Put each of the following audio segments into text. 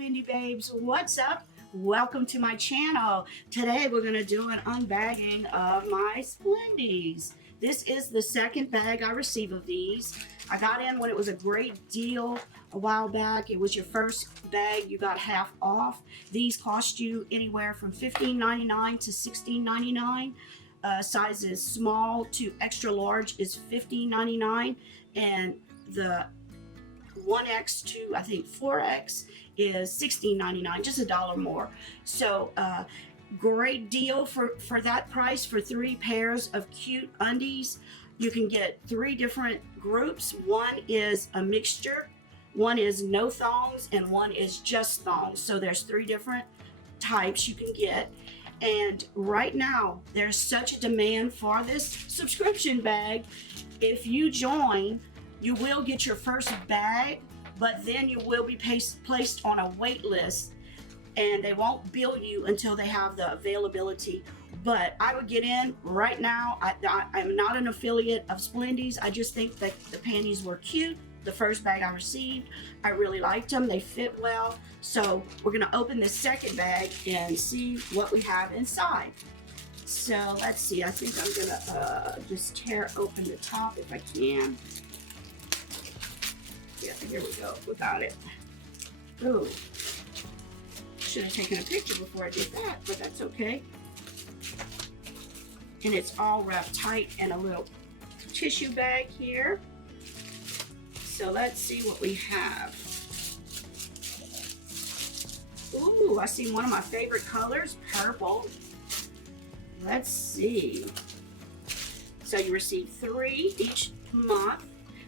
Bindi Babes, what's up? Welcome to my channel. Today we're going to do an unbagging of my Splendies. This is the second bag I received of these. I got in when it was a great deal a while back. It was your first bag, you got half off. These cost you anywhere from $15.99 to $16.99. Sizes small to extra large is $15.99, and the 1X to I think 4X is $16.99, just $1 more. So great deal for that price for 3 pairs of cute undies. You can get 3 different groups. One is a mixture, one is no thongs, and one is just thongs. So there's 3 different types you can get. And right now there's such a demand for this subscription bag. If you join, you will get your first bag, but then you will be placed on a wait list, and they won't bill you until they have the availability. But I would get in right now. I'm not an affiliate of Splendies. I just think that the panties were cute. The first bag I received, I really liked them. They fit well. So we're gonna open the second bag and see what we have inside. So let's see, I think I'm gonna just tear open the top if I can. Yeah, here we go. We got it. Ooh. Should have taken a picture before I did that, but that's okay. And it's all wrapped tight in a little tissue bag here. So let's see what we have. Ooh, I see one of my favorite colors, purple. Let's see. So you receive 3 each month.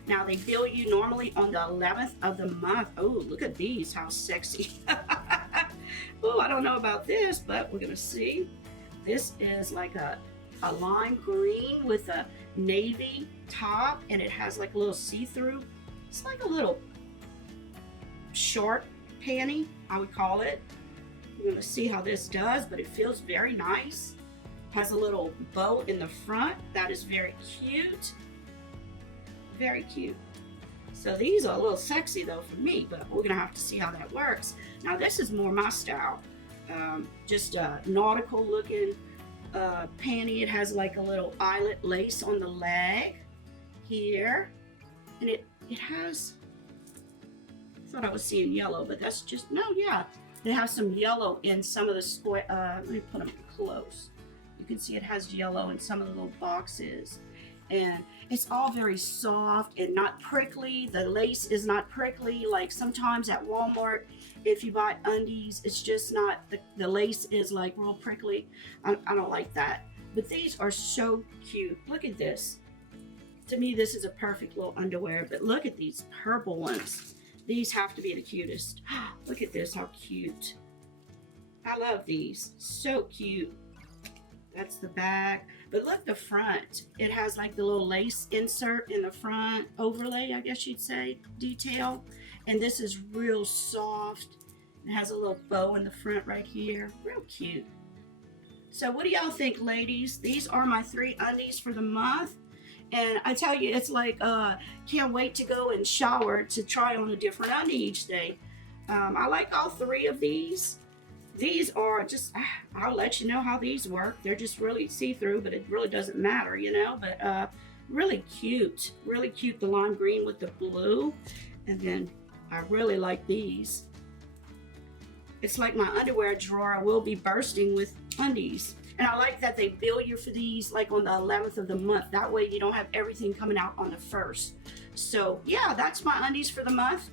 Now they bill you normally on the 11th of the month. Oh, look at these, how sexy. Oh, I don't know about this, but we're gonna see. This is like a lime green with a navy top, and it has like a little see-through. It's like a little short panty, I would call it. We're gonna see how this does, but it feels very nice. Has a little bow in the front. That is very cute. Very cute. So these are a little sexy though for me, but we're gonna have to see how that works. Now this is more my style. Just a nautical looking panty. It has like a little eyelet lace on the leg here, and it has, I thought I was seeing yellow, but that's just, no, yeah, they have some yellow in some of the square. Let me put them close. You can see it has yellow in some of the little boxes. And it's all very soft and not prickly. The lace is not prickly like sometimes at Walmart. If you buy undies, it's just not, the lace is like real prickly. I don't like that. But these are so cute. Look at this. To me, this is a perfect little underwear, but look at these purple ones. These have to be the cutest. Look at this, how cute. I love these, so cute. That's the back. But look the front. It has like the little lace insert in the front, overlay, I guess you'd say, detail. And this is real soft. It has a little bow in the front right here. Real cute. So what do y'all think, ladies? These are my 3 undies for the month. And I tell you, it's like, can't wait to go and shower to try on a different undie each day. I like all 3 of these. These are just, I'll let you know how these work. They're just really see-through, but it really doesn't matter, you know. But really cute, the lime green with the blue. And then I really like these. It's like my underwear drawer will be bursting with undies. And I like that they bill you for these like on the 11th of the month. That way you don't have everything coming out on the 1st. So yeah, that's my undies for the month.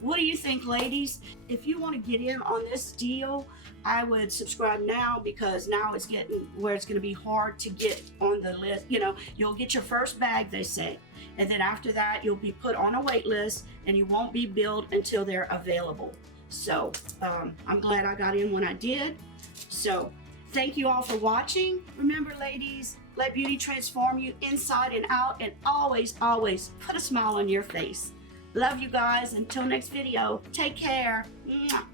What do you think, ladies? If you want to get in on this deal, I would subscribe now, because now it's getting where it's going to be hard to get on the list. You know, you'll get your first bag, they say, and then after that, you'll be put on a wait list, and you won't be billed until they're available. So I'm glad I got in when I did. So thank you all for watching. Remember, ladies, let beauty transform you inside and out, and always, always put a smile on your face. Love you guys. Until next video, take care. Mwah.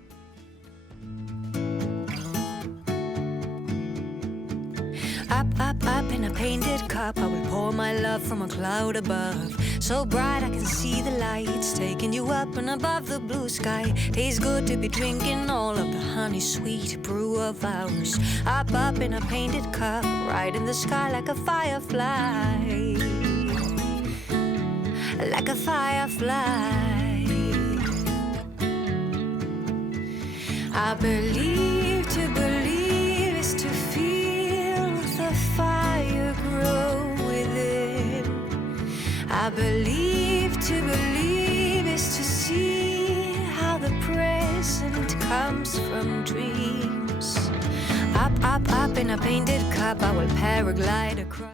Up in a painted cup, I will pour my love from a cloud above. So bright I can see the lights, taking you up and above the blue sky. Tastes good to be drinking all of the honey sweet brew of ours. Up in a painted cup, right in the sky like a firefly. Like a firefly. I believe to believe is to feel the fire grow within. I believe to believe is to see how the present comes from dreams. Up in a painted cup, I will paraglide across.